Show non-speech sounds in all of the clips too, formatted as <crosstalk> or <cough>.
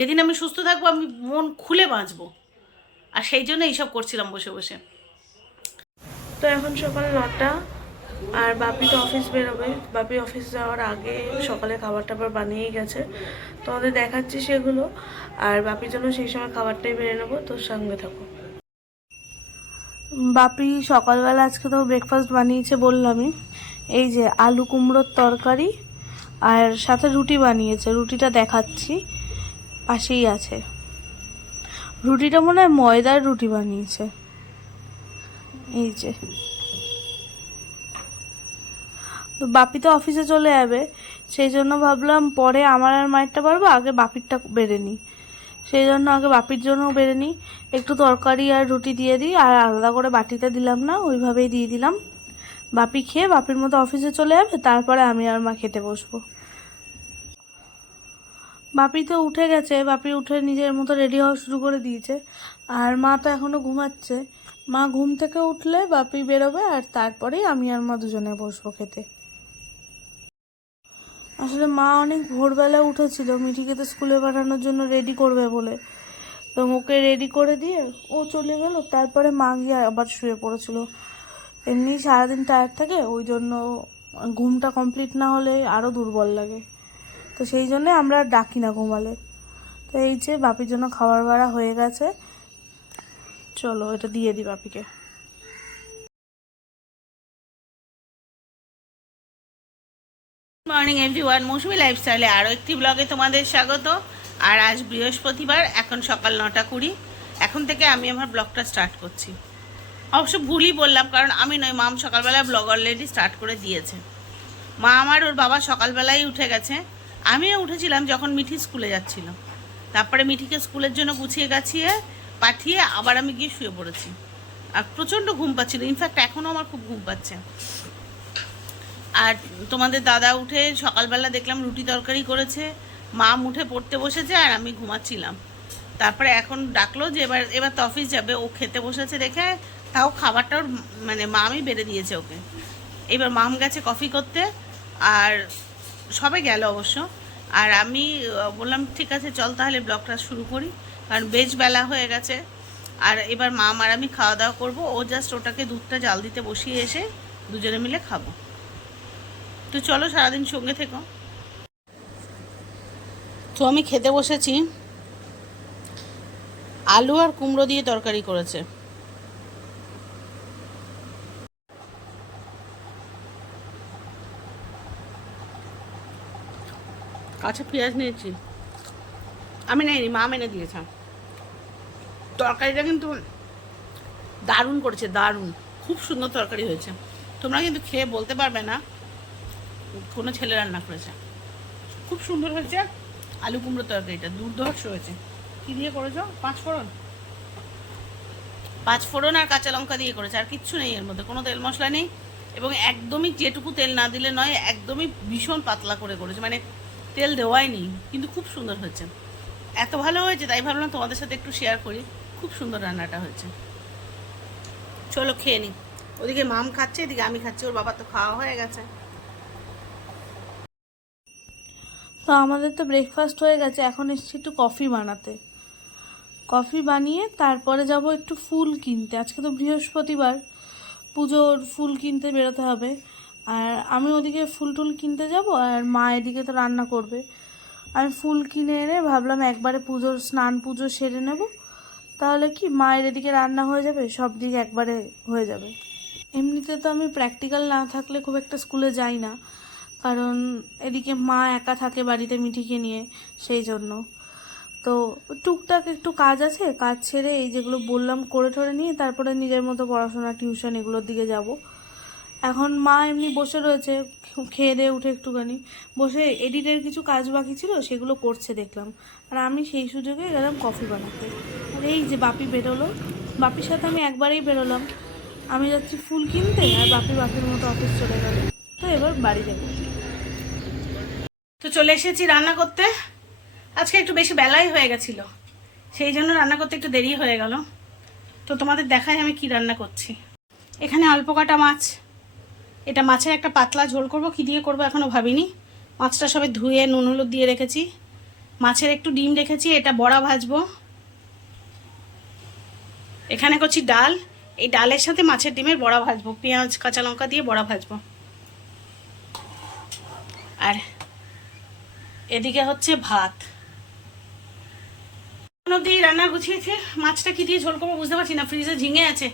যেদিন আমি সুস্থ থাকব আমি মন খুলে বাঁচবো। আর সেই জন্য এইসব করছিলাম বসে বসে। তো এখন সকাল নটা আর বাপি তো অফিস বেরোবে। বাপি অফিস যাওয়ার আগে সকালে খাবার টাবার বানিয়েই গেছে। তো তোমাদের দেখাচ্ছি সেগুলো আর বাপির জন্য সেই সময় খাবারটাই বেড়ে নেব তোর সঙ্গে থাকো। বাপি সকালবেলা আজকে তো ব্রেকফাস্ট বানিয়েছে বললামই এই যে আলু কুমড়োর তরকারি আর সাথে রুটি বানিয়েছে। রুটিটা দেখাচ্ছি। পাশেই আছে। রুটিটা মনে হয় ময়দার রুটি বানিয়েছে। এই যে। তো বাপি তো অফিসে চলে যাবে, সেই জন্য ভাবলাম পরে আমার আর মায়েরটা পারব আগে বাপিরটা বেড়ে নিই। সেই জন্য আগে বাপির জন্য বেড়ে নিই, একটু তরকারি আর রুটি দিয়ে দিই, আর আলাদা করে বাটিতে দিলাম না, ওইভাবেই দিয়ে দিলাম। বাপি খেয়ে বাপির মতো অফিসে চলে যাবে, তারপরে আমি আর মা খেতে বসবো। বাপি তো উঠে গেছে, বাপি উঠে নিজের মতো রেডি হওয়া শুরু করে দিয়েছে। আর মা তো এখনও ঘুমাচ্ছে। মা ঘুম থেকে উঠলে বাপি বেরোবে আর তারপরেই আমি আর মা দুজনে বসবো খেতে। আসলে মা অনেক ভোরবেলা উঠেছিল, মিঠিকে তো স্কুলে পাঠানোর জন্য রেডি করবে বলে। তো ওকে রেডি করে দিয়ে ও চলে গেল, তারপরে মা গিয়ে আবার শুয়ে পড়েছিল। এমনি সারাদিন টায়ার থাকে, ওই জন্য ঘুমটা কমপ্লিট না হলে আরও দুর্বল লাগে। তো সেই জন্যে আমরা ডাকি না ঘুমালে তো এই যে বাপির জন্য খাবার বাড়া হয়ে গেছে। চলো, এটা দিয়ে দিই বাপিকে। মর্নিং এভরিওয়ান মৌসুমি লাইফস্টাইলে আরও একটি ব্লগে তোমাদের স্বাগত। আর আজ বৃহস্পতিবার, এখন সকাল নটা কুড়ি। এখন থেকে আমি আমার ব্লগটা স্টার্ট করছি। অবশ্য ভুলই বললাম, কারণ আমি নয়, মাম সকালবেলা ব্লগ অলরেডি স্টার্ট করে দিয়েছে। মা আমার ওর বাবা সকালবেলায় উঠে গেছে। আমিও উঠেছিলাম যখন মিঠি স্কুলে যাচ্ছিল। তারপরে মিঠিকে স্কুলের জন্য গুছিয়ে গাছিয়ে পাঠিয়ে আবার আমি গিয়ে শুয়ে পড়েছি। আর প্রচণ্ড ঘুম পাচ্ছিল। ইনফ্যাক্ট এখনও আমার খুব ঘুম পাচ্ছে। আর তোমাদের দাদা উঠে সকালবেলা দেখলাম রুটি তরকারি করেছে। মা উঠে পড়তে বসেছে আর আমি ঘুমাচ্ছিলাম। তারপরে এখন ডাকলো যে এবার এবার তো অফিস যাবে। ও খেতে বসেছে দেখে তাও খাবারটা ওর মানে মামই বেড়ে দিয়েছে ওকে। এবার মাম গেছে কফি করতে। আর সবে গেল অবশ্য। আর আমি বললাম, ঠিক আছে, চল তাহলে ব্লগটা শুরু করি। কারণ বেশ বেলা হয়ে গেছে। আর এবার মা আর আমি খাওয়া দাওয়া করব। ও জাস্ট ওটাকে দুধটা জাল দিতে বসিয়ে এসে দুজনে মিলে খাব। তো চলো, সারাদিন সঙ্গে থেকো। তো আমি খেতে বসেছি। আলু আর কুমড়ো দিয়ে তরকারি করেছে। কাঁচা পেঁয়াজ নিয়েছি। আমি নেইনি, মা মেনে দিয়েছে। তরকারিটা কিন্তু দারুণ করেছে, দারুণ। খুব সুন্দর তরকারি হয়েছে। তোমরা কিন্তু খেয়ে বলতে পারবে না, কোনো ছেলে রান্না করেছে। খুব সুন্দর হয়েছে আলু কুমড়ো তরকারিটা, দুর্ধর্ষ হয়েছে। কী দিয়ে করেছ? পাঁচ ফোড়ন? পাঁচ ফোড়ন আর কাঁচা লঙ্কা দিয়ে করেছে, আর কিচ্ছু নেই এর মধ্যে, কোনো তেল মশলা নেই। এবং একদমই যেটুকু তেল না দিলে নয়, একদমই ভীষণ পাতলা করে করেছে। মানে তেল দেওয়াই নেই কিন্তু খুব সুন্দর হয়েছে। এত ভালো হয়েছে, তাই ভাবলাম তোমাদের সাথে একটু শেয়ার করি। খুব সুন্দর রান্নাটা হয়েছে। চলো খেয়ে নিই ওদিকে মাম খাচ্ছে, এদিকে আমি খাচ্ছি, ওর বাবা তো খাওয়া হয়ে গেছে। তো আমাদের তো ব্রেকফাস্ট হয়ে গেছে, এখন এসছি একটু কফি বানাতে। কফি বানিয়ে তারপরে যাব একটু ফুল কিনতে। আজকে তো বৃহস্পতিবার, পুজোর ফুল কিনতে বেরোতে হবে। আর আমি ওদিকে ফুল টুল কিনতে যাব আর মা এদিকে তো রান্না করবে। আমি ফুল কিনে এনে ভাবলাম একবারে পুজোর, স্নান পুজো সেরে নেব। তাহলে কি মায়ের এদিকে রান্না হয়ে যাবে? সব দিকে একবারে হয়ে যাবে। এমনিতে তো আমি প্র্যাকটিক্যাল না থাকলে খুব একটা স্কুলে যাই না। কারণ এদিকে মা একা থাকে বাড়িতে মিঠিকে নিয়ে সেই জন্য। তো টুকটাক একটু কাজ আছে, কাজ ছেড়ে এই যেগুলো বললাম করে ঠরে নিয়ে তারপরে নিজের মতো পড়াশোনা টিউশন এগুলোর দিকে যাব। এখন মা এমনি বসে রয়েছে, খেয়ে দিয়ে উঠে একটুখানি। বসে এডিটের কিছু কাজ বাকি ছিল, সেগুলো করছে দেখলাম। আর আমি সেই সুযোগে গেলাম কফি বানাতে। আর এই যে বাপি বেরোলো, বাপির সাথে আমি একবারেই বেরোলাম। আমি যাচ্ছি ফুল কিনতে, আর বাপি বাপির মতো অফিস চলে গেল। তো এবার বাড়ি যাব। তো চলে এসেছি রান্না করতে। আজকে একটু বেশি বেলাই হয়ে গেছিল। সেই জন্য রান্না করতে একটু দেরি হয়ে গেল। তো তোমাদের দেখায় আমি কি রান্না করছি। এখানে অল্প কাটা মাছ। এটা মাছের একটা পাতলা ঝোল করব, কি দিয়ে করব এখনও ভাবিনি। মাছটা সবে ধুয়ে নুন হলুদ দিয়ে রেখেছি। মাছের একটু ডিম রেখেছি, এটা বড়া ভাজবো। এখানে করছি ডাল। এই ডালের সাথে মাছের ডিমের বড়া ভাজবো। পেঁয়াজ, কাঁচা লঙ্কা দিয়ে বড়া ভাজবো। আর এদিকে হচ্ছে ভাত। অব্দি রান্না গুছিয়েছে মাছটা কি দিয়ে ঝোল করব বুঝতে পারছি না, ফ্রিজে ঝিঙে আছে।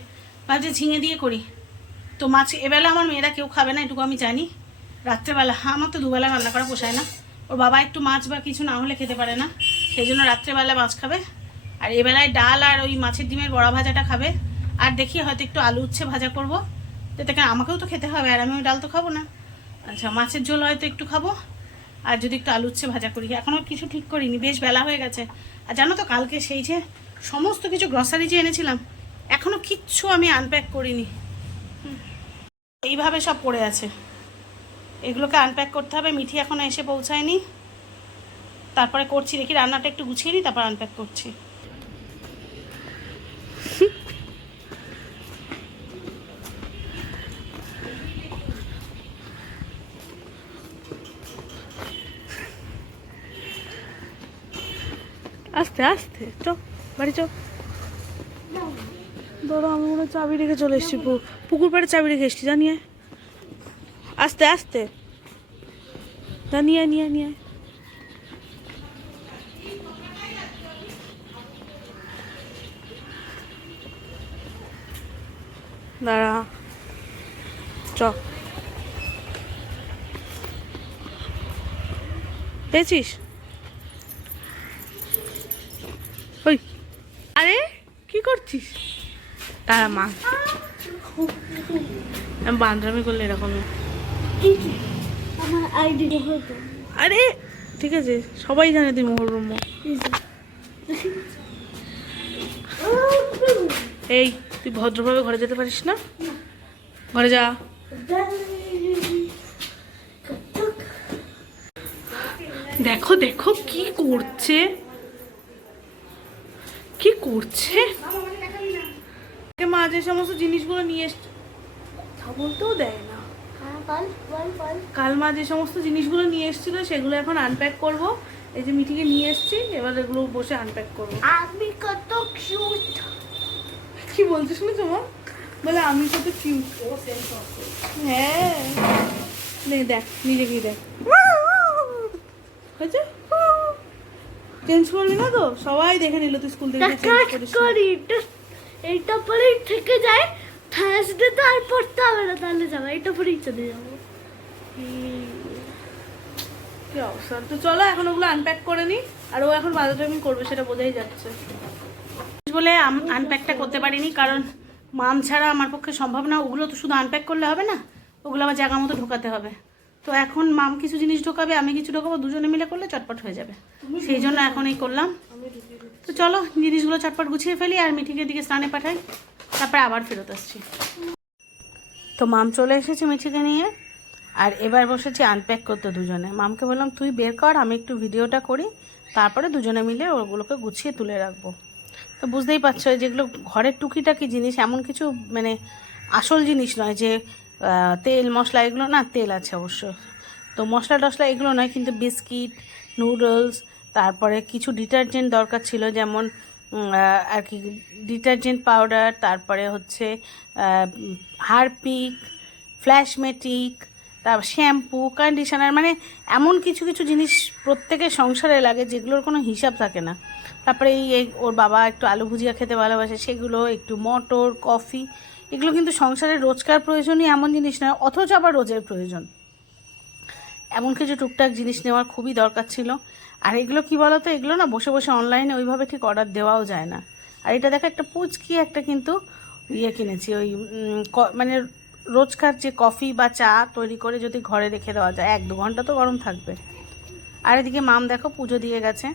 ভাবছি ঝিঙে দিয়ে করি। তো মাছ, এবেলা আমার মেয়েরা কেউ খাবে না, এটুকু আমি জানি। রাত্রেবেলা হ্যাঁ আমার তো দুবেলা রান্না করা পোষায় না। ওর বাবা একটু মাছ বা কিছু না হলে খেতে পারে না সেই জন্য রাত্রেবেলা মাছ খাবে। আর এবেলায় ডাল আর ওই মাছের ডিমের বড়া ভাজাটা খাবে। আর দেখি হয়তো একটু আলু উচ্ছে ভাজা করব। যাতে কারণ আমাকেও তো খেতে হবে, আর আমি ওই ডাল তো খাব না। আচ্ছা মাছের ঝোল হয়তো একটু খাব। আর যদি একটু আলু উচ্ছে ভাজা করি এখনও কিছু ঠিক করিনি, বেশ বেলা হয়ে গেছে। আর জানো তো, কালকে সেই যে সমস্ত কিছু গ্রসারি যে এনেছিলাম এখনও কিচ্ছু আমি আনপ্যাক করিনি। এইভাবে সব পড়ে আছে। এগুলোকে আনপ্যাক করতে হবে। মিঠি এখনও এসে পৌঁছায়নি। তারপরে করছি, দেখি রান্নাটা একটু গুছিয়ে নিই, তারপর আনপ্যাক করছি। আস্তে আস্তে চ বাড়ি চ ধরো আমি মনে চাবি রেখে চলে এসেছি পুকুর পাড়ে চাবি রেখে এসেছি, জানিয়ে আস্তে আস্তে। তা নিয়ে নিয়ে নিয়ে দাঁড়া। চ। পেয়েছিস? ওই। আরে, কি করছিস? তারা মা। বান্ধরামি করলে হয়তো আরে, ঠিক আছে, সবাই জানে তুই মোহর এই, তুই ভদ্রভাবে ঘরে যেতে পারিস না? ঘরে যা। দেখো দেখো, কি করছে? কি করছে? মা যে সমস্ত জিনিসগুলো নিয়ে এসছে কথা বলতেও দেয় না। বল কাল মা যে সমস্ত জিনিসগুলো নিয়ে এসেছিল সেগুলো এখন আনপ্যাক করব। এই যে মিঠিকে নিয়ে এসেছি এবার এগুলো বসে আনপ্যাক করব। আমি কত কিউট কি বলতে শুনেছো মা? বলে আমি কত কিউট হ্যাঁ। নে দেখ নিজেকেই দেখ। হয়েছে? চেঞ্জ করবি না তো? সবাই দেখে নিল তুই স্কুল থেকে চেঞ্জ করিস এইটা পরেই থেকে যায়। থার্সডে তো আর পড়তে হবে না, তাহলে যাব এটা পরেই চলে যাব। কি তো চলো, এখন ওগুলো আনপ্যাক করে নি। আর ও এখন বাজারটামি করবে, সেটা বোঝাই যাচ্ছে। বলে আনপ্যাকটা করতে পারিনি, কারণ মাম ছাড়া আমার পক্ষে সম্ভব না। ওগুলো তো শুধু আনপ্যাক করলে হবে না, ওগুলো আবার জায়গা মতো ঢোকাতে হবে। তো এখন মাম কিছু জিনিস ঢোকাবে আমি কিছু ঢোকাবো দুজনে মিলে করলে চটপট হয়ে যাবে। সেই জন্য এখন এই করলাম। তো চলো জিনিসগুলো চটপট গুছিয়ে ফেলি আর মিঠিকে দিকে স্নানে পাঠাই তারপরে আবার ফেরত আসছি। তো মাম চলে এসেছে মিঠিকে নিয়ে আর এবার বসেছি আনপ্যাক করতে দুজনে। মামকে বললাম তুই বের কর আমি একটু ভিডিওটা করি তারপরে দুজনে মিলে ওগুলোকে গুছিয়ে তুলে রাখব। তো বুঝতেই পারছ যেগুলো ঘরের টুকিটাকি জিনিস এমন কিছু মানে আসল জিনিস নয় যে তেল, মশলা, এগুলো না, তেল আছে অবশ্য। তো মশলা টশলা এগুলো নয়, কিন্তু বিস্কিট, নুডলস, তারপরে কিছু ডিটারজেন্ট দরকার ছিল, যেমন আর কি, ডিটারজেন্ট পাউডার, তারপরে হচ্ছে হারপিক ফ্ল্যাশমেটিক তারপর শ্যাম্পু, কন্ডিশনার মানে এমন কিছু কিছু জিনিস প্রত্যেকের সংসারে লাগে, যেগুলোর কোনো হিসাব থাকে না। তারপরে এই, ওর বাবা একটু আলু ভুজিয়া খেতে ভালোবাসে, সেগুলো, একটু মটর, কফি এগুলো কিন্তু সংসারের রোজকার প্রয়োজনই, এমন জিনিস নয়, অথচ আবার রোজের প্রয়োজন। এমন কিছু টুকটাক জিনিস নেওয়ার খুবই দরকার ছিল। আর এগুলো কি বলতো, এগুলো না বসে বসে অনলাইনে ওইভাবে ঠিক অর্ডার দেওয়াও যায় না। আর এটা দেখো, একটা পুচকি একটা কিন্তু ইয়ে কিনেছি, ওই মানে রোজকার যে কফি বা চা তৈরি করে যদি ঘরে রেখে দেওয়া যায়, এক দু ঘণ্টা তো গরম থাকবে। আর এদিকে মাম দেখো, পুজো দিয়ে গেছে।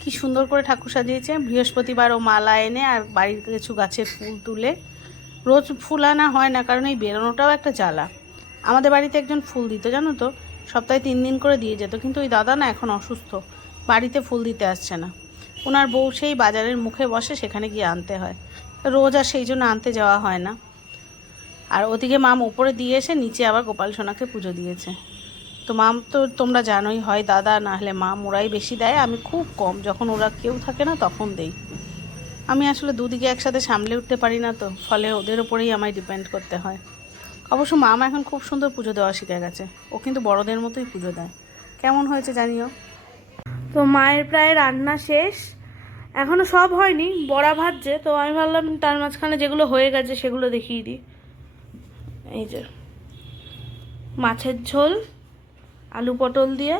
কি সুন্দর করে ঠাকুর সাজিয়েছে, বৃহস্পতিবার ও মালা এনে আর বাড়ির কিছু গাছের ফুল তুলে রোজ ফুল আনা হয় না, কারণ এই বেরোনোটাও একটা জ্বালা। আমাদের বাড়িতে একজন ফুল দিত, জানো তো? সপ্তাহে তিন দিন করে দিয়ে যেত, কিন্তু ওই দাদা না এখন অসুস্থ। বাড়িতে ফুল দিতে আসছে না। ওনার বউ সেই বাজারের মুখে বসে সেখানে গিয়ে আনতে হয়। রোজ আর সেই জন্য আনতে যাওয়া হয় না। আর ওদিকে মাম ওপরে দিয়ে এসে নিচে আবার গোপাল সোনাকে পুজো দিয়েছে। তো মাম তো তোমরা জানোই হয় দাদা না হলে মা ওরাই বেশি দেয়, আমি খুব কম। যখন ওরা কেউ থাকে না তখন দেই। আমি আসলে দুদিকে একসাথে সামলে উঠতে পারি না তো, ফলে ওদের ওপরেই আমায় ডিপেন্ড করতে হয়। অবশ্য মামা এখন খুব সুন্দর পুজো দেওয়া শিখে গেছে। ও কিন্তু বড়দের মতোই পুজো দেয়। কেমন হয়েছে জানিও? তো মায়ের প্রায় রান্না শেষ। এখনও সব হয়নি, বড়া ভাজছে। তো আমি ভাবলাম তার মাঝখানে যেগুলো হয়ে গেছে সেগুলো দেখিয়ে দিই। এই যে, মাছের ঝোল, আলু পটল দিয়ে।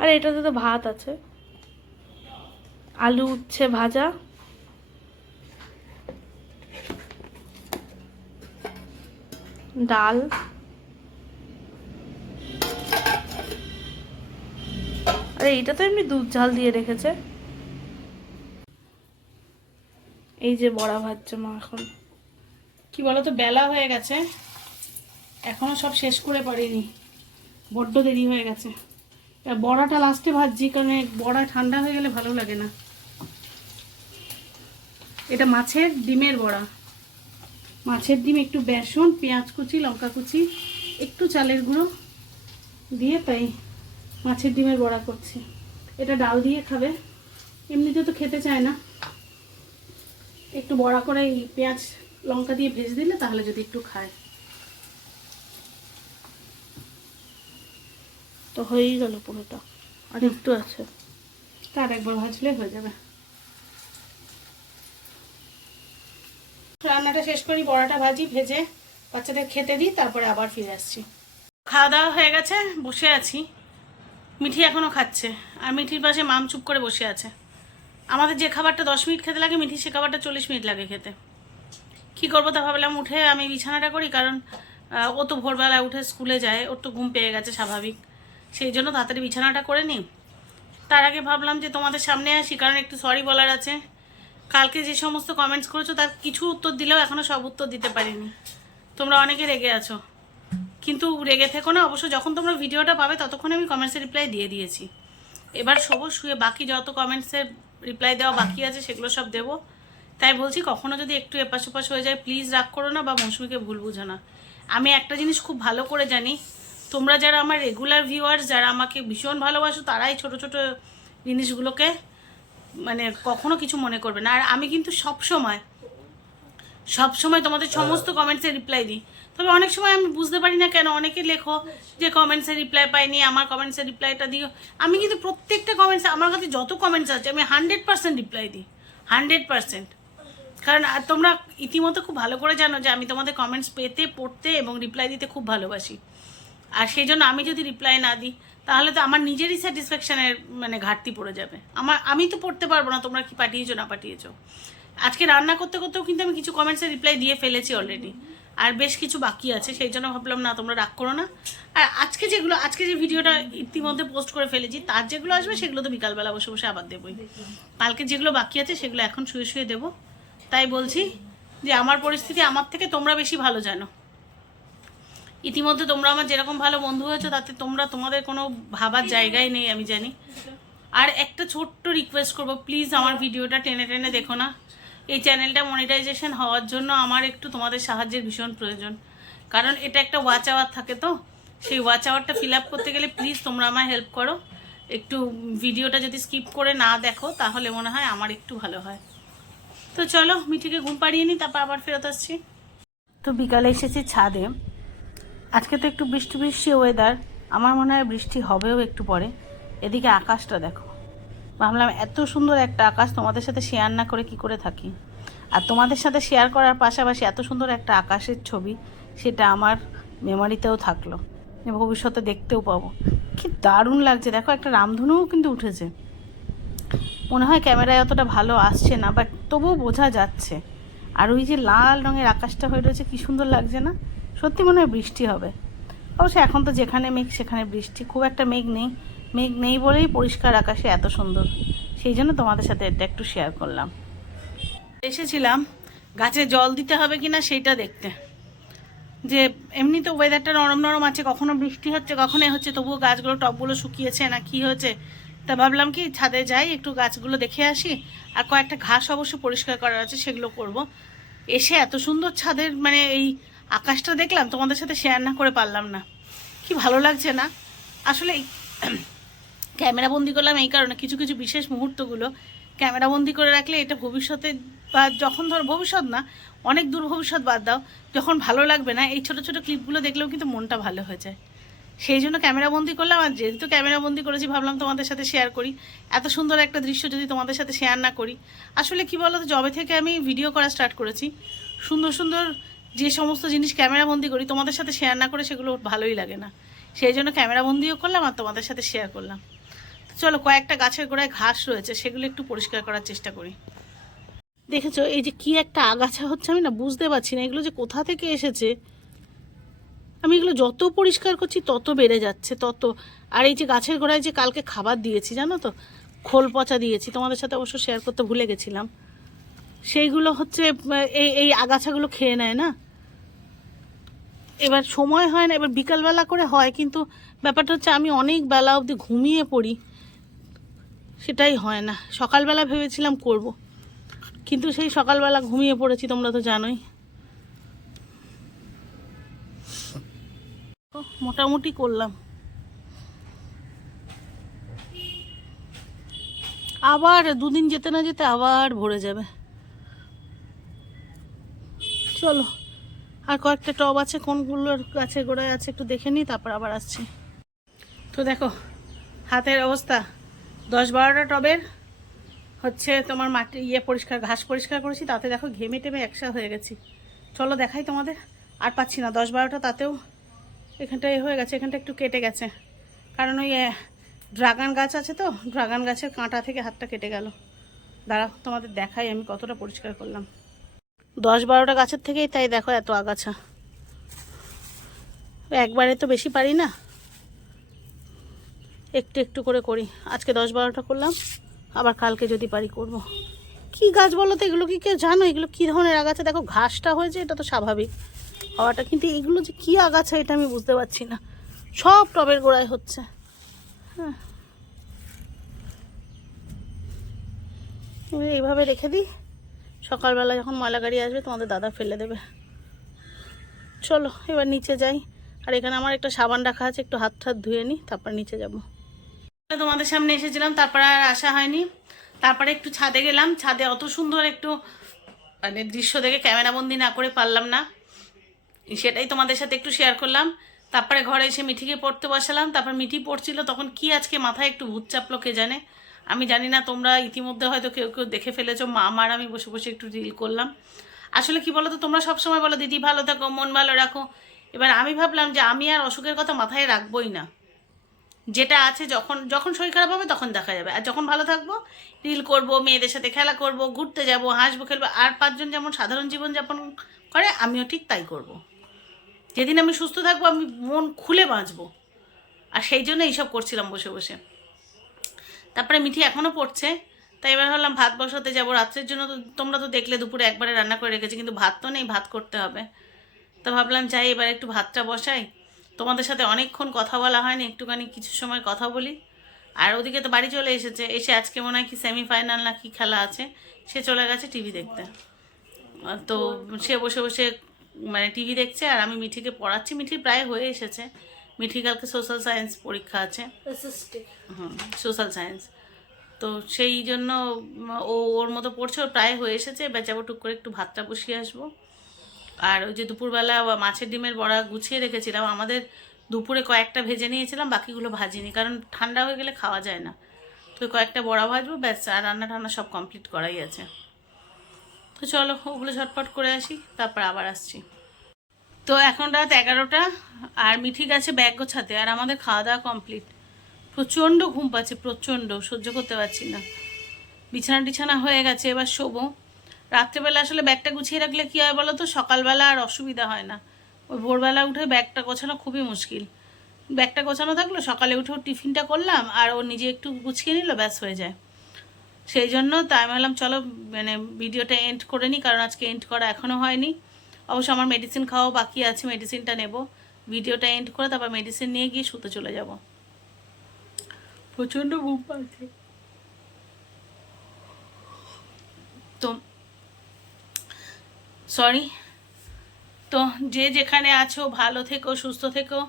আর এটাতে তো ভাত আছে। আলু উচ্ছে ভাজা। ডাল। আরে এইটা তো এমনি দুধ ঝাল দিয়ে রেখেছে। এই যে বড়া ভাজছে মা এখন। কি বলো তো বেলা হয়ে গেছে। এখনও সব শেষ করে পারিনি। বড্ড দেরি হয়ে গেছে। বড়াটা লাস্টে ভাজছি, কারণ বড়া ঠান্ডা হয়ে গেলে ভালো লাগে না। এটা মাছের ডিমের বড়া। মাছের ডিম একটু বেসন পেঁয়াজ কুচি লঙ্কা কুচি একটু চালের গুঁড়ো দিয়ে তাই মাছের ডিমের বড়া করছি। এটা ডাল দিয়ে খাবে। এমনিতে তো খেতে চায় না। একটু বড়া করে এই পেঁয়াজ লঙ্কা দিয়ে ভেজে দিলে তাহলে যদি একটু খায়। তো হয়েই গেল পুরোটা। আর একটু আছে। তার একবার ভাজলে হয়ে যাবে। রান্নাটা শেষ করি, বড়াটা ভাজি, ভেজে বাচ্চাদের খেতে দিই, তারপরে আবার ফিরে আসছি। খাওয়া দাওয়া হয়ে গেছে, বসে আছি। মিঠি এখনও খাচ্ছে। আর মিঠির পাশে মাম চুপ করে বসে আছে। আমাদের যে খাবারটা দশ মিনিট খেতে লাগে, মিঠি সে খাবারটা চল্লিশ মিনিট লাগে খেতে। কি করব তা ভাবলাম, উঠে আমি বিছানাটা করি, কারণ ও তো ভোরবেলায় উঠে স্কুলে যায়, ওর তো ঘুম পেয়ে গেছে স্বাভাবিক। সেই জন্য তাড়াতাড়ি বিছানাটা করে নিই। তার আগে ভাবলাম যে তোমাদের সামনে আসি, কারণ একটু সরি বলার আছে। কালকে যে সমস্ত কমেন্টস করেছ, তার কিছু উত্তর দিলেও এখনও সব উত্তর দিতে পারিনি। তোমরা অনেকে রেগে আছো। কিন্তু রেগে থেকো না, অবশ্য যখন তোমরা ভিডিওটা পাবে, ততক্ষণে আমি কমেন্টসের রিপ্লাই দিয়ে দিয়েছি। এবার সব শুয়ে বাকি যত কমেন্টসের রিপ্লাই দেওয়া বাকি আছে, সেগুলো সব দেবো। তাই বলছি, কখনো যদি একটু এপাশ ওপাশ হয়ে যায় প্লিজ রাগ করো না বা মৌসুমিকে ভুল বুঝো না। আমি একটা জিনিস খুব ভালো করে জানি, তোমরা যারা আমার রেগুলার ভিউয়ার্স যারা আমাকে ভীষণ ভালোবাসো, তারাই ছোট ছোট জিনিসগুলোকে মানে কখনো কিছু মনে করবে না। আর আমি কিন্তু সব সময় সব সময় তোমাদের সমস্ত কমেন্টসে রিপ্লাই দিই। তবে অনেক সময় আমি বুঝতে পারি না কেন অনেকে লেখো যে কমেন্টসে রিপ্লাই পাইনি আমার কমেন্টসে রিপ্লাইটা দিও। আমি কিন্তু প্রত্যেকটা কমেন্টস আমার কাছে যত কমেন্টস আছে আমি হান্ড্রেড পার্সেন্ট রিপ্লাই দিই। হান্ড্রেড পার্সেন্ট কারণ আর তোমরা ইতিমধ্যে খুব ভালো করে জানো যে আমি তোমাদের কমেন্টস পেতে পড়তে এবং রিপ্লাই দিতে খুব ভালোবাসি। আর সেই জন্য আমি যদি রিপ্লাই না দিই তাহলে তো আমার নিজেরই স্যাটিসফ্যাকশানের মানে ঘাটতি পড়ে যাবে। আমার, আমি তো পড়তে পারব না, তোমরা কি পাঠিয়েছো, না পাঠিয়েছো। আজকে রান্না করতে করতেও কিন্তু আমি কিছু কমেন্টসের রিপ্লাই দিয়ে ফেলেছি অলরেডি আর বেশ কিছু বাকি আছে, সেই জন্য ভাবলাম, না, তোমরা রাগ করো না। আর আজকে যেগুলো, আজকে যে ভিডিওটা ইতিমধ্যে পোস্ট করে ফেলেছি, তার যেগুলো আসবে, সেগুলো তো বিকালবেলা বসে বসে আবার দেবোই। কালকে যেগুলো বাকি আছে, সেগুলো এখন শুয়ে শুয়ে দেবো। তাই বলছি যে, আমার পরিস্থিতি আমার থেকে তোমরা বেশি ভালো জানো। ইতিমধ্যে তোমরা আমার যেরকম ভালো বন্ধু হয়েছো, তাতে তোমরা তোমাদের কোনো ভাবার জায়গায় নেই, আমি জানি। আর একটা ছোট্ট রিকোয়েস্ট করব প্লিজ আমার ভিডিওটা টেনে টেনে দেখো না। এই চ্যানেলটা মনিটাইজেশন হওয়ার জন্য আমার একটু তোমাদের সাহায্যের ভীষণ প্রয়োজন। কারণ এটা একটা ওয়াচ আওয়ার থাকে তো, সেই ওয়াচ আওয়ারটা ফিল আপ করতে গেলে প্লিজ তোমরা আমায় হেল্প করো। একটু ভিডিওটা যদি স্কিপ করে না দেখো, তাহলে মনে হয় আমার একটু ভালো হয়। তো চলো, মিঠিকে ঘুম পাড়িয়ে নিই, তারপর আবার ফেরত আসছি। তো বিকালে এসেছি ছাদে। আজকে তো একটু বৃষ্টি বৃষ্টি ওয়েদার আমার মনে হয় বৃষ্টি হবেও একটু পরে। এদিকে আকাশটা দেখো। ভাবলাম এত সুন্দর একটা আকাশ, তোমাদের সাথে শেয়ার না করে কি করে থাকি? আর তোমাদের সাথে শেয়ার করার পাশাপাশি এত সুন্দর একটা আকাশের ছবি, সেটা আমার মেমোরিতেও থাকল। ভবিষ্যতে দেখতেও পাবো। কি দারুণ লাগছে। দেখো একটা রামধনুও কিন্তু উঠেছে। মনে হয় ক্যামেরায় অতটা ভালো আসছে না বাট তবুও বোঝা যাচ্ছে। আর ওই যে লাল রঙের আকাশটা হয়ে রয়েছে, কি সুন্দর লাগছে না? সত্যি মনে হয় বৃষ্টি হবে। অবশ্য এখন তো যেখানে মেঘ, সেখানে বৃষ্টি। খুব একটা মেঘ নেই। মেঘ নেই বলেই পরিষ্কার আকাশে এত সুন্দর। সেই জন্য তোমাদের সাথে এটা একটু শেয়ার করলাম। এসেছিলাম, গাছে জল দিতে হবে কিনা সেইটা দেখতে। যে এমনি তো ওয়েদারটা নরম নরম আছে, কখনো বৃষ্টি হচ্ছে কখনো হচ্ছে, তবুও গাছগুলো টবগুলো শুকিয়েছে না কি হয়েছে, তা ভাবলাম কি ছাদে যাই, একটু গাছগুলো দেখে আসি, আর কয়েকটা ঘাস অবশ্য পরিষ্কার করার আছে, সেগুলো করব। এসে এত সুন্দর ছাদের মানে এই আকাশটা দেখলাম, তোমাদের সাথে শেয়ার না করে পারলাম না। কি ভালো লাগছে না? আসলে <clears throat> ক্যামেরা বন্দি করলাম এই কারণে, কিছু কিছু বিশেষ মুহূর্তগুলো ক্যামেরা বন্দি করে রাখলে এটা ভবিষ্যতে বা যখন ধর ভবিষ্যৎ না, অনেক দূর ভবিষ্যৎ বাদ দাও, যখন ভালো লাগবে না, এই ছোট ছোট ক্লিপগুলো দেখলেও কিন্তু মনটা ভালো হয়ে যায়। সেই জন্য ক্যামেরা বন্দি করলাম, আর যেহেতু ক্যামেরা বন্দি করেছি ভাবলাম তোমাদের সাথে শেয়ার করি। এত সুন্দর একটা দৃশ্য যদি তোমাদের সাথে শেয়ার না করি, আসলে কি বলো তো জবে থেকে আমি ভিডিও করা স্টার্ট করেছি, সুন্দর সুন্দর যে সমস্ত জিনিস ক্যামেরা বন্দি করি, তোমাদের সাথে শেয়ার না করে সেগুলো ভালোই লাগে না। সেই জন্য ক্যামেরা বন্দিও করলাম আর তোমাদের সাথে শেয়ার করলাম। চলো, কয়েকটা গাছের গোড়ায় ঘাস রয়েছে, সেগুলো একটু পরিষ্কার করার চেষ্টা করি। দেখেছ, এই যে কি একটা আগাছা হচ্ছে, আমি না বুঝতে পারছি না, এগুলো যে কোথা থেকে এসেছে? আমি এগুলো যত পরিষ্কার করছি, তত বেড়ে যাচ্ছে, তত। আর এই যে গাছের গোড়ায় যে কালকে খাবার দিয়েছি, জানো তো? খোল পচা দিয়েছি, তোমাদের সাথে অবশ্য শেয়ার করতে ভুলে গেছিলাম। সেইগুলো হচ্ছে এই এই আগাছাগুলো খেয়ে নেয় না? এবার সময় হয় না, এবার বিকালবেলা করে হয়, কিন্তু ব্যাপারটা হচ্ছে আমি অনেক বেলা অবধি ঘুমিয়ে পড়ি। সেটাই হয় না, সকালবেলা ভেবেছিলাম করব, কিন্তু সেই সকালবেলা ঘুমিয়ে পড়েছি, তোমরা তো জানোই। মোটামুটি করলাম। আবার দুদিন যেতে না যেতে আবার ভরে যাবে। চলো। আর কয়েকটা টব আছে, কোনগুলোর গাছের গোড়ায় আছে একটু দেখে নিই, তারপর আবার আসছি। তো দেখো, হাতের অবস্থা। দশ বারোটা টবের হচ্ছে তোমার মাটি ইয়ে পরিষ্কার, ঘাস পরিষ্কার করেছি, তাতে দেখো ঘেমে টেমে একসা হয়ে গেছি। চলো দেখাই তোমাদের, আর পাচ্ছি না, দশ বারোটা তাতেও এখানটা এ হয়ে গেছে, এখানটা একটু কেটে গেছে। কারণ ওই ড্রাগন গাছ আছে তো, ড্রাগন গাছের কাঁটা থেকে হাতটা কেটে গেল। দাঁড়াও, তোমাদের দেখাই আমি কতটা পরিষ্কার করলাম। দশ বারোটা গাছের থেকেই তাই দেখো এত আগাছা। একবারে তো বেশি পারি না। একটু একটু করে করি। আজকে দশ বারোটা করলাম, আবার কালকে যদি পারি করব। কি গাছ বলো তো? এগুলো কি কেউ জানো? এগুলো কী ধরনের আগাছা? দেখো ঘাসটা হয়েছে, এটা তো স্বাভাবিক। হওয়াটা কিন্তু এগুলো যে কী আগাছা এটা আমি বুঝতে পারছি না। সব টবের গোড়ায় হচ্ছে। হ্যাঁ। এইভাবে রেখে দিই। সকালবেলা যখন ময়লা গাড়ি আসবে, তোমাদের দাদা ফেলে দেবে। চলো, এবার নিচে যাই। আর এখানে আমার একটা সাবান রাখা আছে, একটু হাত টাত ধুয়ে নিই তারপর নিচে যাব। তোমাদের সামনে এসেছিলাম, তারপর আর আসা হয়নি। তারপরে একটু ছাদে গেলাম। ছাদে অত সুন্দর একটু মানে দৃশ্য দেখে ক্যামেরা বন্দি না করে পারলাম না। সেটাই তোমাদের সাথে একটু শেয়ার করলাম। তারপরে ঘরে এসে মিঠিকে পড়তে বসালাম। তারপর মিঠি পড়ছিল, তখন কি আজকে মাথায় একটু ভূত চাপলো কে জানে। আমি জানি না, তোমরা ইতিমধ্যে হয়তো কেউ কেউ দেখে ফেলেছো, মা আমার আমি বসে বসে একটু রিল করলাম। আসলে কি বলো তো তোমরা সবসময় বলো, দিদি ভালো থাকো, মন ভালো রাখো। এবার আমি ভাবলাম যে আমি আর অসুখের কথা মাথায় রাখবোই না। যেটা আছে যখন যখন শরীর খারাপ হবে তখন দেখা যাবে। আর যখন ভালো থাকব রিল করব, মেয়েদের সাথে খেলা করব, ঘুরতে যাব, হাসবো, খেলব, আর পাঁচজন যেমন সাধারণ জীবনযাপন করে, আমিও ঠিক তাই করব। যেদিন আমি সুস্থ থাকব, আমি মন খুলে বাঁচবো। আর সেই জন্য এইসব করছিলাম বসে বসে। তারপরে মিঠি এখনও পড়ছে। তাই এবার ভাবলাম ভাত বসাতে যাব। রাত্রের জন্য তো তোমরা তো দেখলে দুপুরে একবারে রান্না করে রেখেছি, কিন্তু ভাত তো নেই, ভাত করতে হবে। তো ভাবলাম যাই, এবার একটু ভাতটা বসাই। তোমাদের সাথে অনেকক্ষণ কথা বলা হয়নি, একটুখানি কিছু সময় কথা বলি। আর ওদিকে তো বাড়ি চলে এসেছে, এসে আজকে মনে হয় কি সেমিফাইনাল না কি খেলা আছে, সে চলে গেছে টিভি দেখতে। তো সে বসে বসে মানে টিভি দেখছে, আর আমি মিঠিকে পড়াচ্ছি। মিঠি প্রায় হয়ে এসেছে। মিঠি কালকে সোশ্যাল সায়েন্স পরীক্ষা আছে। হুম সোশ্যাল সায়েন্স তো সেই জন্য ও ওর মতো পড়ছে ও প্রায় হয়ে এসেছে। এবার যাব টুক করে একটু ভাতটা বসিয়ে আসব। আর ওই যে দুপুরবেলা মাছের ডিমের বড়া গুছিয়ে রেখেছিলাম। আমাদের দুপুরে কয়েকটা ভেজে নিয়েছিলাম বাকিগুলো ভাজিনি কারণ ঠান্ডা হয়ে গেলে খাওয়া যায় না। তো কয়েকটা বড়া ভাজবো ব্যাস আর রান্না টান্না সব কমপ্লিট করাই আছে। তো চলো ওগুলো ঝটপট করে আসি তারপর আবার আসছি। তো এখন রাত এগারোটা, আর মিঠি গেছে ব্যাগ গোছাতে, আর আমাদের খাওয়া দাওয়া কমপ্লিট প্রচণ্ড ঘুম পাচ্ছে, প্রচণ্ড, সহ্য করতে পারছি না। বিছানা টিছানা হয়ে গেছে, এবার শোবো। রাত্রেবেলা আসলে ব্যাগটা গুছিয়ে রাখলে কী হয় বলো তো? সকালবেলা আর অসুবিধা হয় না। ওই ভোরবেলা উঠে ব্যাগটা গোছানো খুবই মুশকিল। ব্যাগটা গোছানো থাকল, সকালে উঠে টিফিনটা করলাম, আর ও নিজে একটু গুছিয়ে নিল, ব্যাস হয়ে যায়। সেই জন্য তাই আমি ভাবলাম, চলো মানে ভিডিওটা এন্ড করে নিই কারণ আজকে এন্ড করা এখনও হয়নি। অবশ্য আমার মেডিসিন খাওয়া বাকি আছে মেডিসিনটা নেব। ভিডিওটা এন্ড করে তারপর মেডিসিন নিয়ে গিয়ে শুতে চলে যাব। প্রচণ্ড ঘুম পাচ্ছে। তো সরি তো যে যেখানে আছো ভালো থেকো সুস্থ থেকো।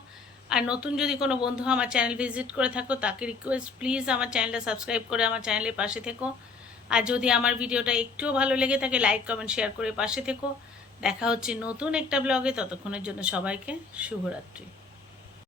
আর নতুন যদি কোনো বন্ধু আমার চ্যানেল ভিজিট করে থাকো তাকে রিকোয়েস্ট প্লিজ আমার চ্যানেলটা সাবস্ক্রাইব করে আমার চ্যানেলের পাশে থেকো। আর যদি আমার ভিডিওটা একটুও ভালো লেগে থাকে লাইক কমেন্ট শেয়ার করে পাশে থেকো। দেখা হচ্ছে নতুন একটা ব্লগে ততক্ষণের জন্য সবাইকে শুভরাত্রি।